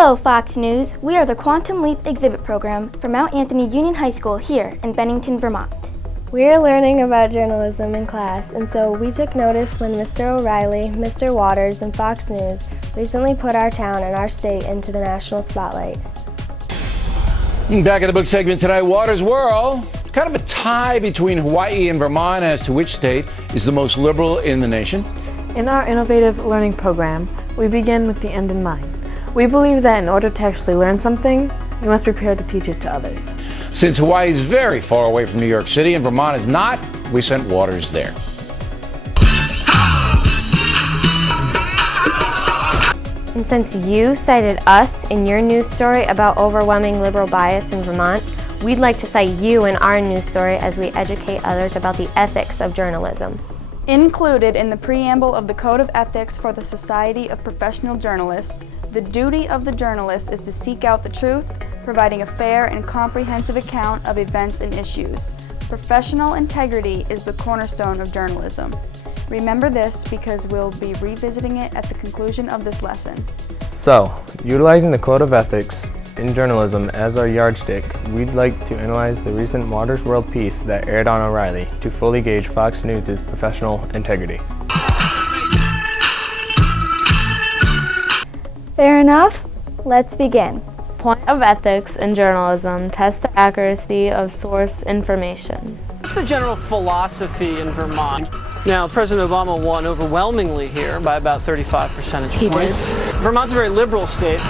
Hello, Fox News. We are the Quantum Leap exhibit program for Mount Anthony Union High School here in Bennington, Vermont. We are learning about journalism in class, and so we took notice when Mr. O'Reilly, Mr. Waters, and Fox News recently put our town and our state into the national spotlight. Back in the book segment tonight, Waters World. Kind of a tie between Hawaii and Vermont as to which state is the most liberal in the nation. In our innovative learning program, we begin with the end in mind. We believe that in order to actually learn something, you must be prepared to teach it to others. Since Hawaii is very far away from New York City and Vermont is not, we sent Waters there. And since you cited us in your news story about overwhelming liberal bias in Vermont, we'd like to cite you in our news story as we educate others about the ethics of journalism. Included in the preamble of the Code of Ethics for the Society of Professional Journalists, the duty of the journalist is to seek out the truth, providing a fair and comprehensive account of events and issues. Professional integrity is the cornerstone of journalism. Remember this because we'll be revisiting it at the conclusion of this lesson. So, utilizing the Code of Ethics in journalism as our yardstick, we'd like to analyze the recent Waters World piece that aired on O'Reilly to fully gauge Fox News' professional integrity. Fair enough. Let's begin. Point of ethics in journalism: test the accuracy of source information. What's the general philosophy in Vermont? Now, President Obama won overwhelmingly here by about 35 percentage points. Vermont's a very liberal state.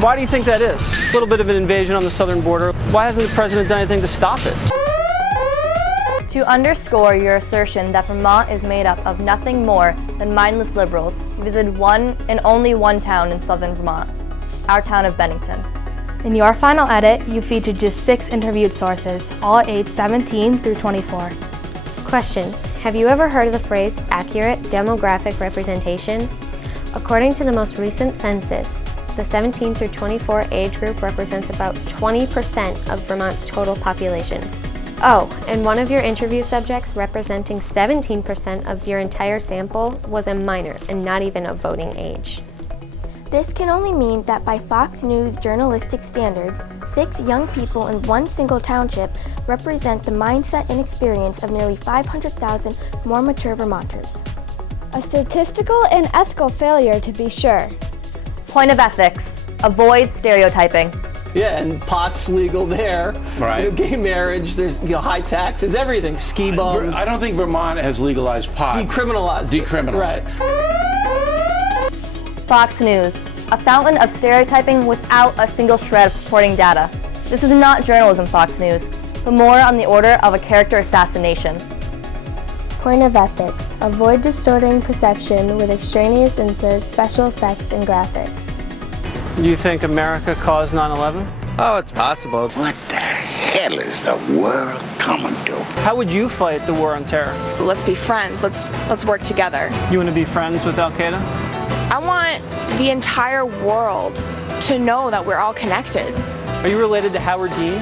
Why do you think that is? A little bit of an invasion on the southern border. Why hasn't the president done anything to stop it? To underscore your assertion that Vermont is made up of nothing more than mindless liberals, you visited one and only one town in southern Vermont, our town of Bennington. In your final edit, you featured just 6 interviewed sources, all aged 17 through 24. Question: have you ever heard of the phrase accurate demographic representation? According to the most recent census, the 17 through 24 age group represents about 20% of Vermont's total population. Oh, and one of your interview subjects representing 17% of your entire sample was a minor and not even of voting age. This can only mean that by Fox News journalistic standards, 6 young people in one single township represent the mindset and experience of nearly 500,000 more mature Vermonters. A statistical and ethical failure, to be sure. Point of ethics: avoid stereotyping. Yeah, and pot's legal there. Right. You know, gay marriage, there's high taxes, everything, ski bums. I don't think Vermont has legalized pot. Decriminalized. Decriminalized. Right. Fox News, a fountain of stereotyping without a single shred of supporting data. This is not journalism, Fox News, but more on the order of a character assassination. Point of ethics: avoid distorting perception with extraneous inserts, special effects, and graphics. You think America caused 9/11? Oh, it's possible. What the hell is the world coming to? How would you fight the war on terror? Let's be friends. Let's work together. You want to be friends with Al Qaeda? I want the entire world to know that we're all connected. Are you related to Howard Dean?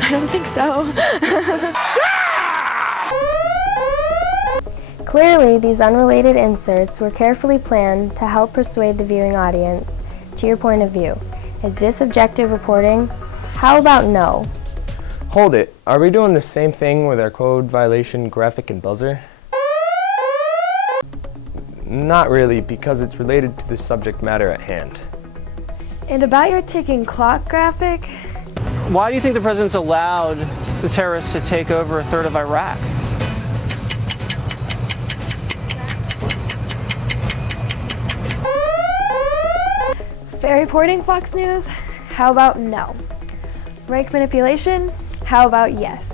I don't think so. Clearly, these unrelated inserts were carefully planned to help persuade the viewing audience to your point of view. Is this objective reporting? How about no? Hold it, are we doing the same thing with our code violation graphic and buzzer? Not really, because it's related to the subject matter at hand. And about your ticking clock graphic? Why do you think the president's allowed the terrorists to take over a third of Iraq? Fair reporting, Fox News? How about no? Rank manipulation? How about yes?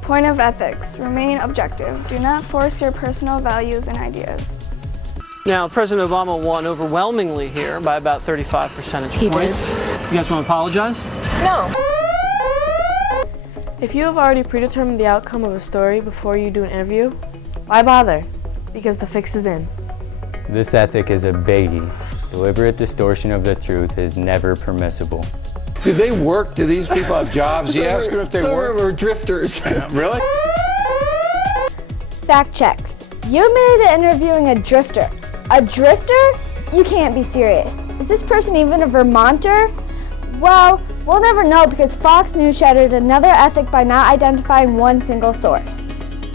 Point of ethics: remain objective. Do not force your personal values and ideas. Now, President Obama won overwhelmingly here by about 35 percentage points. You guys want to apologize? No. If you have already predetermined the outcome of a story before you do an interview, why bother? Because the fix is in. This ethic is a biggie. Deliberate distortion of the truth is never permissible. Do they work? Do these people have jobs? You ask them if they work? We're drifters. Really? Fact check. You admitted to interviewing a drifter. A drifter? You can't be serious. Is this person even a Vermonter? Well, we'll never know because Fox News shattered another ethic by not identifying one single source.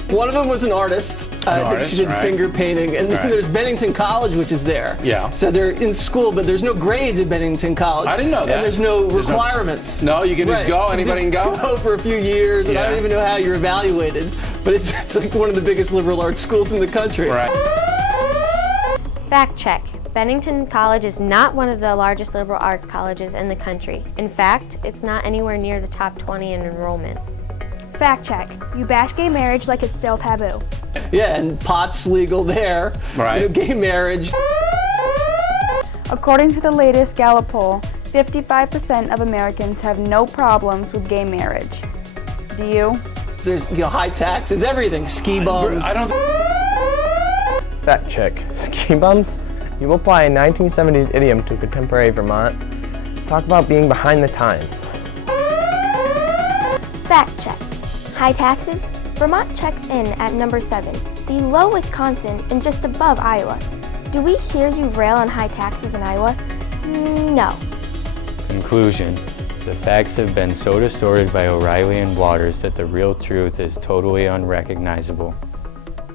One of them was an artist. I think she did finger painting. And then there's Bennington College, which is there. Yeah. So they're in school, but there's no grades at Bennington College. I didn't know that. And there's no requirements. No, you can just go. Anybody can go? Go for a few years, and I don't even know how you're evaluated. But it's like one of the biggest liberal arts schools in the country. Right. Fact check. Bennington College is not one of the largest liberal arts colleges in the country. In fact, it's not anywhere near the top 20 in enrollment. Fact check. You bash gay marriage like it's still taboo. Yeah, and pot's legal there. Right. You know, gay marriage. According to the latest Gallup poll, 55% of Americans have no problems with gay marriage. Do you? There's high taxes, everything. Ski bums. I don't. Fact check. Ski bums? You apply a 1970s idiom to contemporary Vermont. Talk about being behind the times. Fact check. High taxes? Vermont checks in at number 7, below Wisconsin and just above Iowa. Do we hear you rail on high taxes in Iowa? No. Conclusion. The facts have been so distorted by O'Reilly and Waters that the real truth is totally unrecognizable.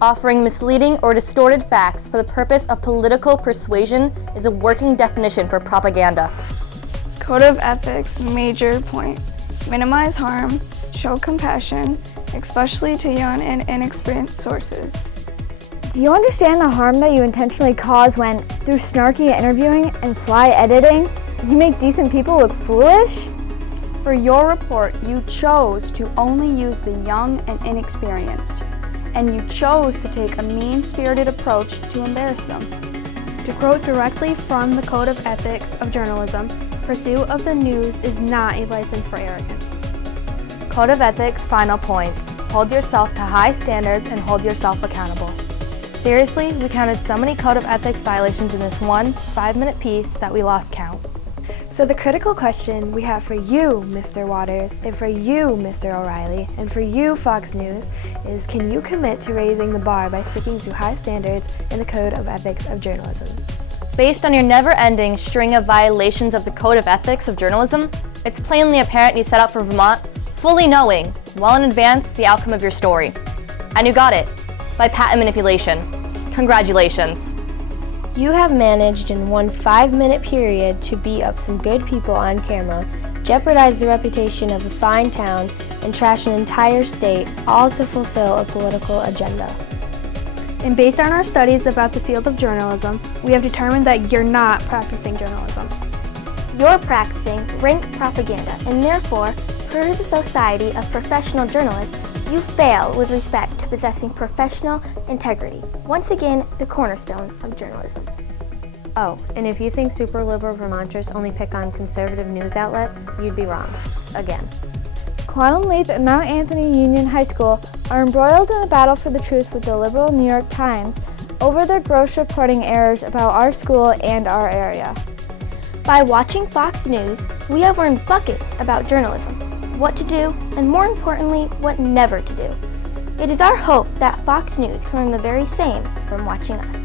Offering misleading or distorted facts for the purpose of political persuasion is a working definition for propaganda. Code of ethics, major point. Minimize harm, show compassion, especially to young and inexperienced sources. Do you understand the harm that you intentionally cause when, through snarky interviewing and sly editing, you make decent people look foolish? For your report, you chose to only use the young and inexperienced, and you chose to take a mean-spirited approach to embarrass them. To quote directly from the Code of Ethics of Journalism, pursuit of the news is not a license for arrogance. Code of Ethics final points. Hold yourself to high standards and hold yourself accountable. Seriously, we counted so many Code of Ethics violations in this one 5-minute piece that we lost count. So the critical question we have for you, Mr. Waters, and for you, Mr. O'Reilly, and for you, Fox News, is can you commit to raising the bar by sticking to high standards in the Code of Ethics of Journalism? Based on your never-ending string of violations of the Code of Ethics of Journalism, it's plainly apparent you set out for Vermont fully knowing, well in advance, the outcome of your story. And you got it, by patent manipulation. Congratulations. You have managed in one 5-minute period to beat up some good people on camera, jeopardize the reputation of a fine town, and trash an entire state, all to fulfill a political agenda. And based on our studies about the field of journalism, we have determined that you're not practicing journalism. You're practicing rank propaganda, and therefore, per the Society of Professional Journalists, you fail with respect to possessing professional integrity. Once again, the cornerstone of journalism. Oh, and if you think super liberal Vermonters only pick on conservative news outlets, you'd be wrong. Again. Quantum Leap and Mount Anthony Union High School are embroiled in a battle for the truth with the liberal New York Times over their gross reporting errors about our school and our area. By watching Fox News, we have learned buckets about journalism, what to do, and more importantly, what never to do. It is our hope that Fox News can learn the very same from watching us.